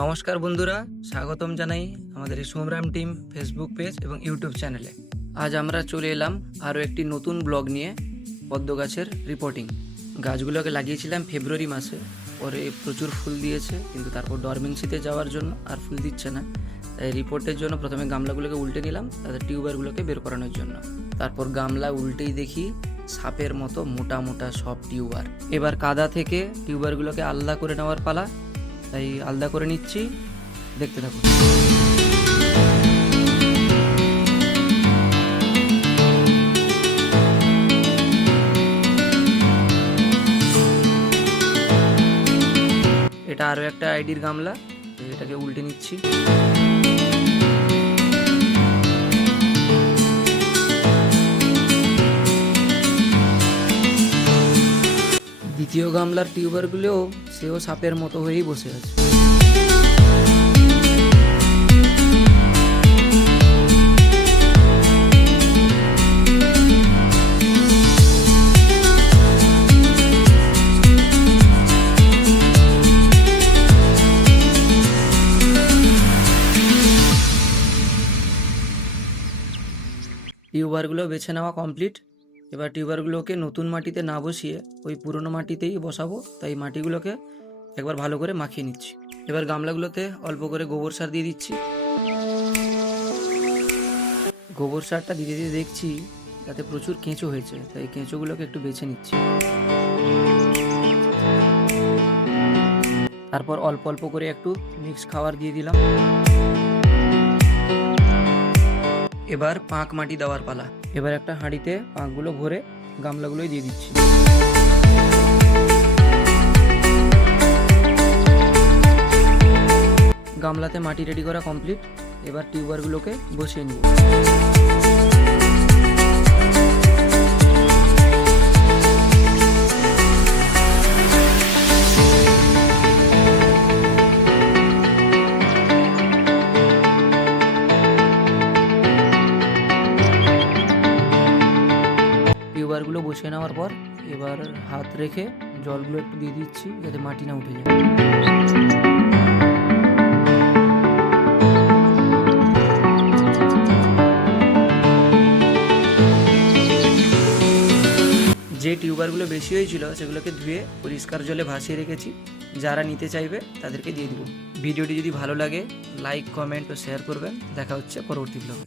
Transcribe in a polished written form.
নমস্কার বন্ধুরা, স্বাগতম জানাই আমাদের এই সোমরাম টিম ফেসবুক পেজ এবং ইউটিউব চ্যানেলে। আজ আমরা চলে এলাম আরও একটি নতুন ব্লগ নিয়ে। পদ্ম গাছের রিপোর্টিং। গাছগুলোকে লাগিয়েছিলাম ফেব্রুয়ারি মাসে, পরে প্রচুর ফুল দিয়েছে, কিন্তু তারপর ডরমেন্সিতে যাওয়ার জন্য আর ফুল দিচ্ছে না। তাই রিপোর্টের জন্য প্রথমে গামলাগুলোকে উল্টে নিলাম, তাদের টিউবারগুলোকে বের করানোর জন্য। তারপর গামলা উল্টেই দেখি সাপের মতো মোটা মোটা সব টিউবার। এবার কাদা থেকে টিউবারগুলোকে আলাদা করে নেওয়ার পালা, তাই আলাদা করে নিচ্ছি, দেখতে থাকুন। এটা আরও একটা আইডির গামলা, এটাকে উল্টে নিচ্ছি। দ্বিতীয় গামলার টিউবারগুলোও সেও সাপের মতো হয়েই বসে আছে। টিউবারগুলো বেছে নেওয়া কমপ্লিট। এবার টিউবারগুলোকে নতুন মাটিতে না বসিয়ে ওই পুরনো মাটিতেই বসাবো, তাই মাটিগুলোকে একবার ভালো করে মাখিয়ে নিচ্ছি। এবার গামলাগুলোতে অল্প করে গোবর সার দিয়ে দিচ্ছি। গোবর সারটা দিতে দিতে দেখছি তাতে প্রচুর কেঁচো হয়েছে, তাই কেঁচোগুলোকে একটু বেছে নিচ্ছি। তারপর অল্প অল্প করে একটু মিক্স খাবার দিয়ে দিলাম। এবার পাঁক মাটি দেওয়ার পালা। এবার একটা হাঁড়িতে পাঁকগুলো ভরে গামলাগুলোই দিয়ে দিচ্ছি। গামলাতে মাটি রেডি করা কমপ্লিট। এবার টিউবারগুলোকে বসিয়ে নিব। টিউবারগুলো বসিয়ে নেওয়ার পর এবার হাত রেখে জলগুলো একটু দিয়ে দিচ্ছি, যাতে মাটি না উঠে যায়। যে টিউবারগুলো বেশি হয়েছিল সেগুলোকে ধুয়ে পরিষ্কার জলে ভাসিয়ে রেখেছি। যারা নিতে চাইবে তাদেরকে দিয়ে দিব। ভিডিওটি যদি ভালো লাগে লাইক, কমেন্ট ও শেয়ার করবেন। দেখা হচ্ছে পরবর্তী ব্লগে।